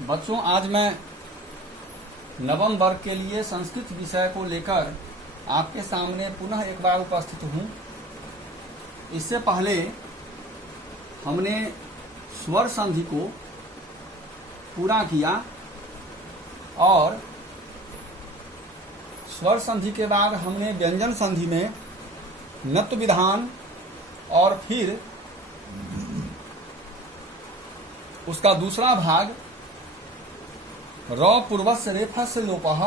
बच्चों, आज मैं नवम वर्ग के लिए संस्कृत विषय को लेकर आपके सामने पुनः एक बार उपस्थित हूँ। इससे पहले हमने स्वर संधि को पूरा किया और स्वर संधि के बाद हमने व्यंजन संधि में नत्व विधान और फिर उसका दूसरा भाग र पूर्वस्य रेफस्य लोपः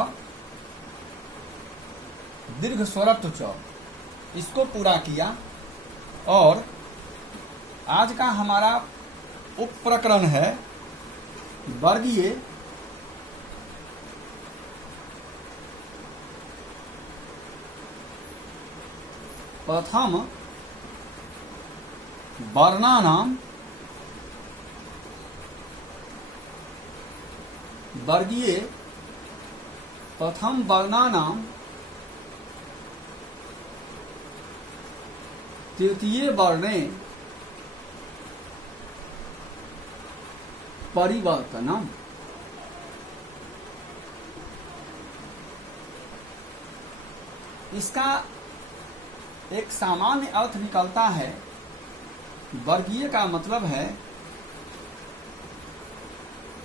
दीर्घ स्वरत्व च, इसको पूरा किया। और आज का हमारा उप प्रकरण है वर्गीय प्रथम वर्णानाम वर्गीय प्रथम वर्णानाम तृतीय वर्णे परिवर्तनम। इसका एक सामान्य अर्थ निकलता है, वर्गीय का मतलब है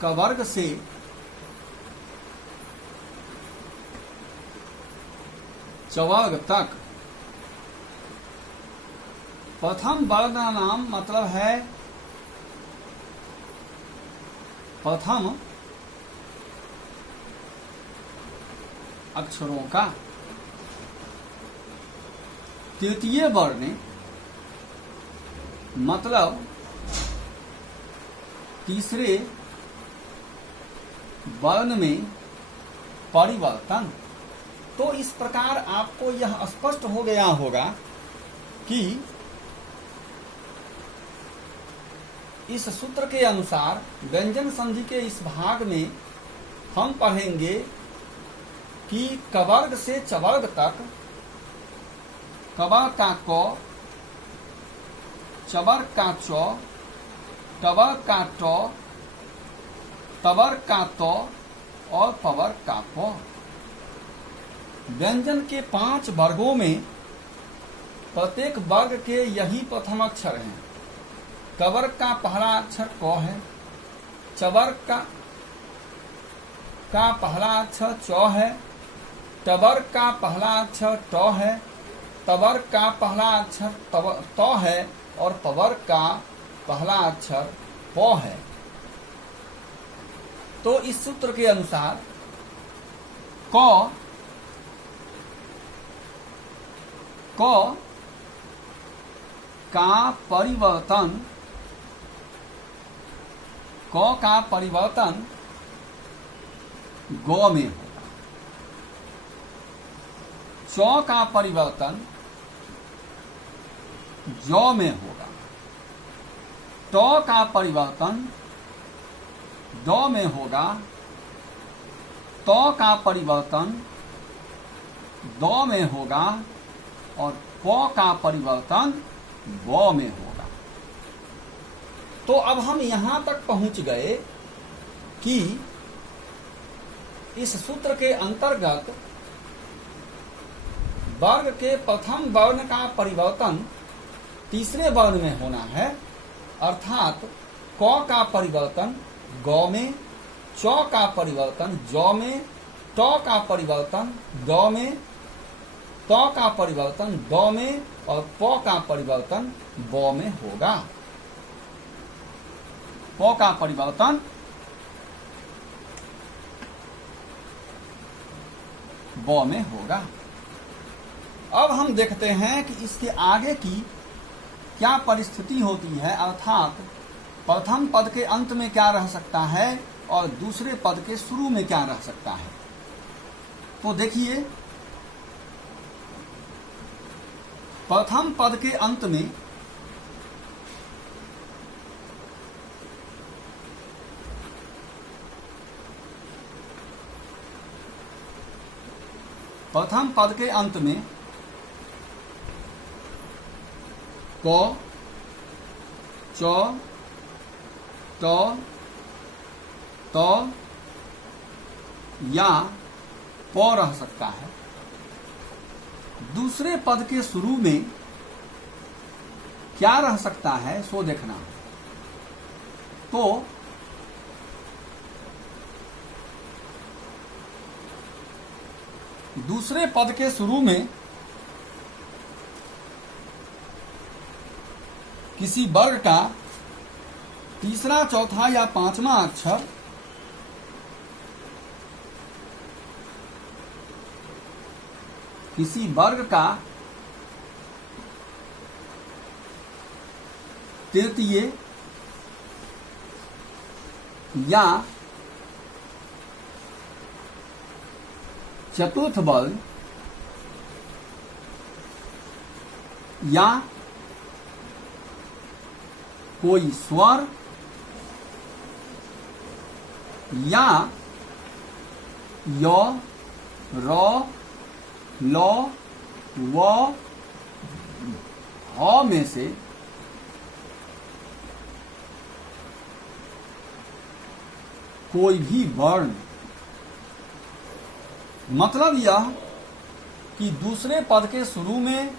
कवर्ग से चवर्ग तक। प्रथम वर्ण नाम मतलब है प्रथम अक्षरों का। तृतीय वर्ण मतलब तीसरे वर्ण में परिवर्तन। तो इस प्रकार आपको यह स्पष्ट हो गया होगा कि इस सूत्र के अनुसार व्यंजन संधि के इस भाग में हम पढ़ेंगे कि कवर्ग से चवर्ग तक, कवर्ग का क, चवर्ग का च, टवर्ग का ट, तवर्ग का त और पवर्ग का प। व्यंजन के 5 वर्गों में प्रत्येक वर्ग के यही प्रथम अक्षर हैं। कवर्ग का पहला अक्षर क है, चवर्ग का पहला अक्षर च है, टवर्ग का पहला अक्षर ट है, तवर्ग का पहला अक्षर त है और पवर्ग का पहला अक्षर प है। तो इस सूत्र के अनुसार क का परिवर्तन, क का परिवर्तन ग में होगा, च का परिवर्तन ज में होगा, ट का परिवर्तन ड में होगा, त का परिवर्तन द में होगा और प का परिवर्तन व में होगा। तो अब हम यहां तक पहुंच गए कि इस सूत्र के अंतर्गत वर्ग के प्रथम वर्ण का परिवर्तन तीसरे वर्ण में होना है, अर्थात क का परिवर्तन ग में, च का परिवर्तन ज में, ट का परिवर्तन द में, त का परिवर्तन द में और प का परिवर्तन ब में होगा। प का परिवर्तन ब में होगा। अब हम देखते हैं कि इसके आगे की क्या परिस्थिति होती है, अर्थात प्रथम पद के अंत में क्या रह सकता है और दूसरे पद के शुरू में क्या रह सकता है। तो देखिए, प्रथम पद के अंत में क, च, त, त या प रह सकता है। दूसरे पद के शुरू में क्या रह सकता है सो देखना। तो दूसरे पद के शुरू में किसी वर्ग का तीसरा, चौथा या पांचवा अक्षर किसी वर्ग का तृतीय या चतुर्थ वर्ग या कोई स्वर या य, र, ल, व, ह में से कोई भी वर्ण। मतलब यह कि दूसरे पद के शुरू में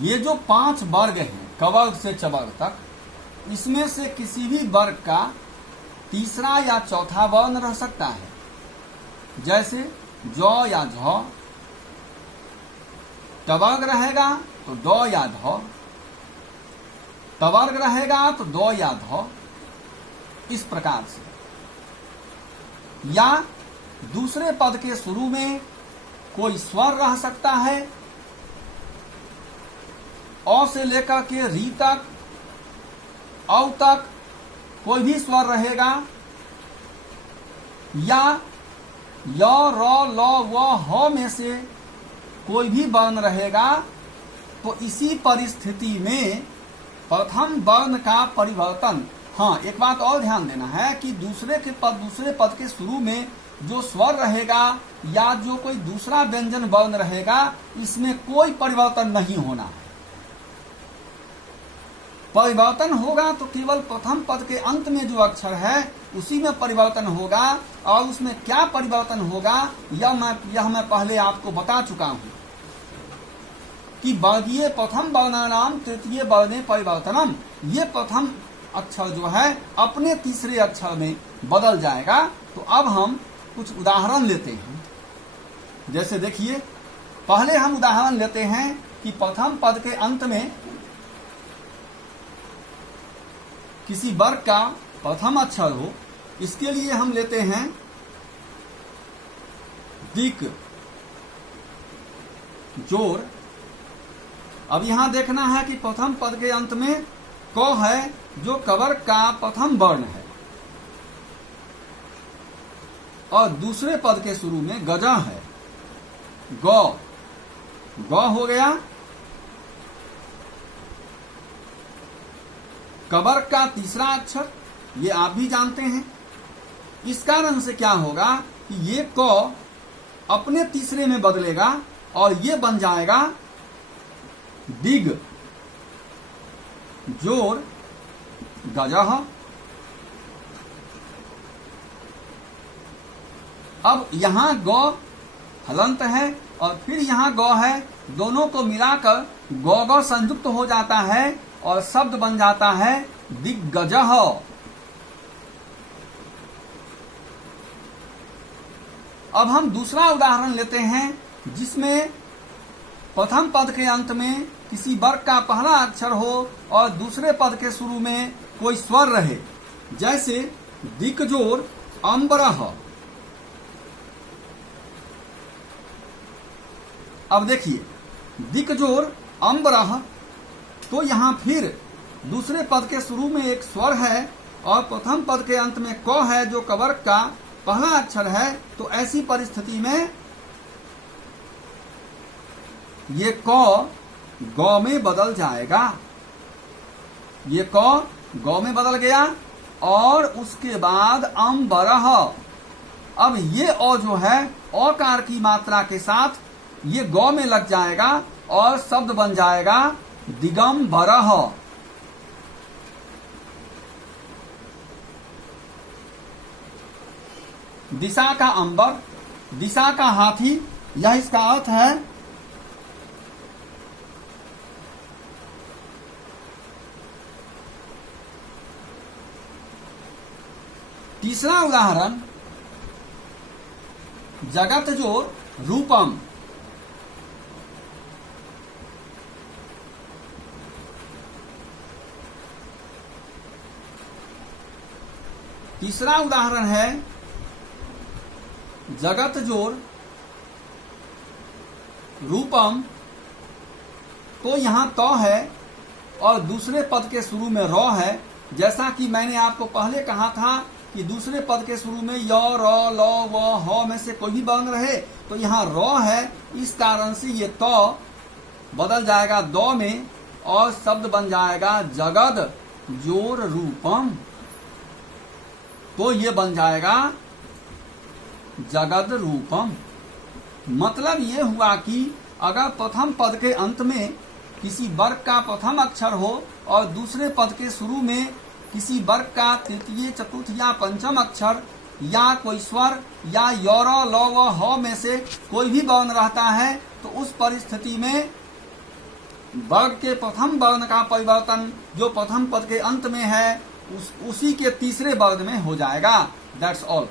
ये जो 5 वर्ग हैं कवर्ग से चवर्ग तक, इसमें से किसी भी वर्ग का तीसरा या चौथा वर्ण रह सकता है। जैसे ज या झ, टवर्ग रहेगा तो ड या ध, टवर्ग रहेगा तो द या ध, इस प्रकार से। या दूसरे पद के शुरू में कोई स्वर रह सकता है, अ से लेकर के री तक, औ तक कोई भी स्वर रहेगा, या य, र, ल, व, ह में से कोई भी वर्ण रहेगा। तो इसी परिस्थिति में प्रथम वर्ण का परिवर्तन। हाँ, एक बात और ध्यान देना है कि दूसरे पद के शुरू में जो स्वर रहेगा या जो कोई दूसरा व्यंजन वर्ण रहेगा, इसमें कोई परिवर्तन नहीं होना। परिवर्तन होगा तो केवल प्रथम पद के अंत में जो अक्षर है उसी में परिवर्तन होगा। और उसमें क्या परिवर्तन होगा यह मैं पहले आपको बता चुका हूं कि वर्गीय प्रथम वर्णानाम तृतीय वर्णे परिवर्तनम। ये प्रथम अक्षर जो है अपने तीसरे अक्षर में बदल जाएगा। तो अब हम कुछ उदाहरण लेते हैं। जैसे देखिए, पहले हम उदाहरण लेते हैं कि प्रथम पद के अंत में किसी वर्ग का प्रथम अक्षर हो। इसके लिए हम लेते हैं दिक, जोर। अब यहां देखना है कि प्रथम पद के अंत में क है जो कवर्ग का प्रथम वर्ण है, और दूसरे पद के शुरू में गजा है, ग हो गया। कवर्ग का तीसरा अक्षर ये आप भी जानते हैं। इस कारण से क्या होगा कि ये क अपने तीसरे में बदलेगा और ये बन जाएगा दिग, जोर, गजह। अब यहां ग हलंत है और फिर यहां ग है, दोनों को मिलाकर ग संयुक्त हो जाता है और शब्द बन जाता है दिग्गजह। अब हम दूसरा उदाहरण लेते हैं जिसमें प्रथम पद के अंत में किसी वर्ग का पहला अक्षर हो और दूसरे पद के शुरू में कोई स्वर रहे। जैसे दिक्जोर, अम्बरह। अब देखिए, दिक्जोर, अम्बरह, तो यहां फिर दूसरे पद के शुरू में एक स्वर है और प्रथम पद के अंत में क है जो कवर्ग का पहला अक्षर है। तो ऐसी परिस्थिति में ये क ग में बदल जाएगा। ये क ग में बदल गया और उसके बाद अम्बरह। अब ये अ जो है अकार की मात्रा के साथ ये ग में लग जाएगा और शब्द बन जाएगा दिगंबरह। दिशा का अंबर, दिशा का हाथी, यह इसका अर्थ है। तीसरा उदाहरण, जगत जोर रूपम। तीसरा उदाहरण है जगत जोर रूपम। तो यहां तो है और दूसरे पद के शुरू में र है। जैसा कि मैंने आपको पहले कहा था कि दूसरे पद के शुरू में य, र, ल, व, ह में से कोई भी वर्ण रहे तो यहाँ र है, इस कारण से ये तो बदल जाएगा द में और शब्द बन जाएगा जगद जोर रूपम। तो ये बन जाएगा जगद रूपम। मतलब ये हुआ कि अगर प्रथम पद के अंत में किसी वर्ग का प्रथम अक्षर हो और दूसरे पद के शुरू में किसी वर्ग का तृतीय, चतुर्थ या पंचम अक्षर या कोई स्वर या य, र, ल, व, ह में से कोई भी वर्ण रहता है तो उस परिस्थिति में वर्ग के प्रथम वर्ण का परिवर्तन जो प्रथम पद के अंत में है उसी के तीसरे वर्ग में हो जाएगा। That's all.